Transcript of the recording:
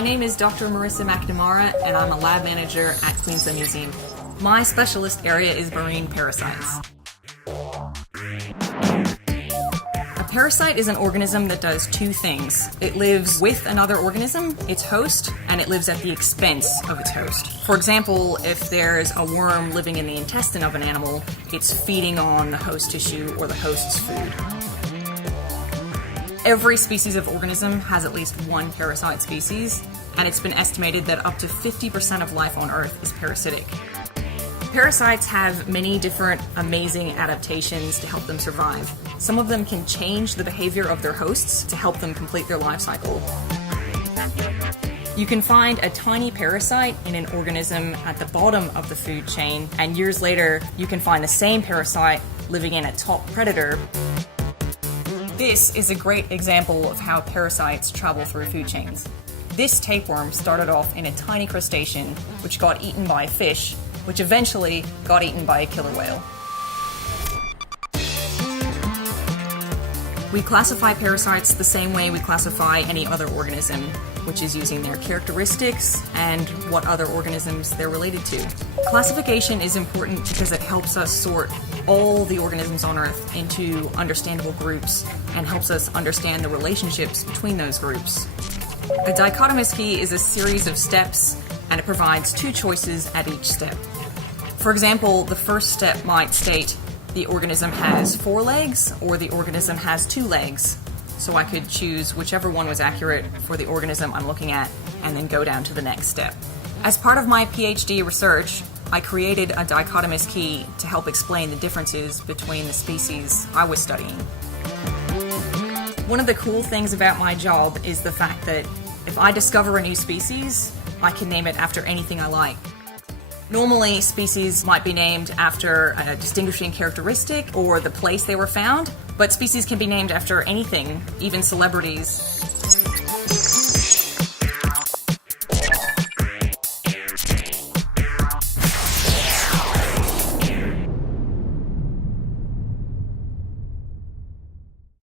My name is Dr. Marissa McNamara, and I'm a lab manager at Queensland Museum. My specialist area is marine parasites. A parasite is an organism that does two things. It lives with another organism, its host, and it lives at the expense of its host. For example, if there's a worm living in the intestine of an animal, it's feeding on the host tissue or the host's food. Every species of organism has at least one parasite species, and it's been estimated that up to 50% of life on Earth is parasitic. Parasites have many different amazing adaptations to help them survive. Some of them can change the behavior of their hosts to help them complete their life cycle. You can find a tiny parasite in an organism at the bottom of the food chain, and years later, you can find the same parasite living in a top predator. This is a great example of how parasites travel through food chains. This tapeworm started off in a tiny crustacean, which got eaten by a fish, which eventually got eaten by a killer whale. We classify parasites the same way we classify any other organism, which is using their characteristics and what other organisms they're related to. Classification is important because it helps us sort all the organisms on Earth into understandable groups and helps us understand the relationships between those groups. A dichotomous key is a series of steps, and it provides two choices at each step. For example, the first step might state the organism has 4 legs or the organism has 2 legs. So I could choose whichever one was accurate for the organism I'm looking at and then go down to the next step. As part of my PhD research, I created a dichotomous key to help explain the differences between the species I was studying. One of the cool things about my job is the fact that if I discover a new species, I can name it after anything I like. Normally, species might be named after a distinguishing characteristic or the place they were found, but species can be named after anything, even celebrities.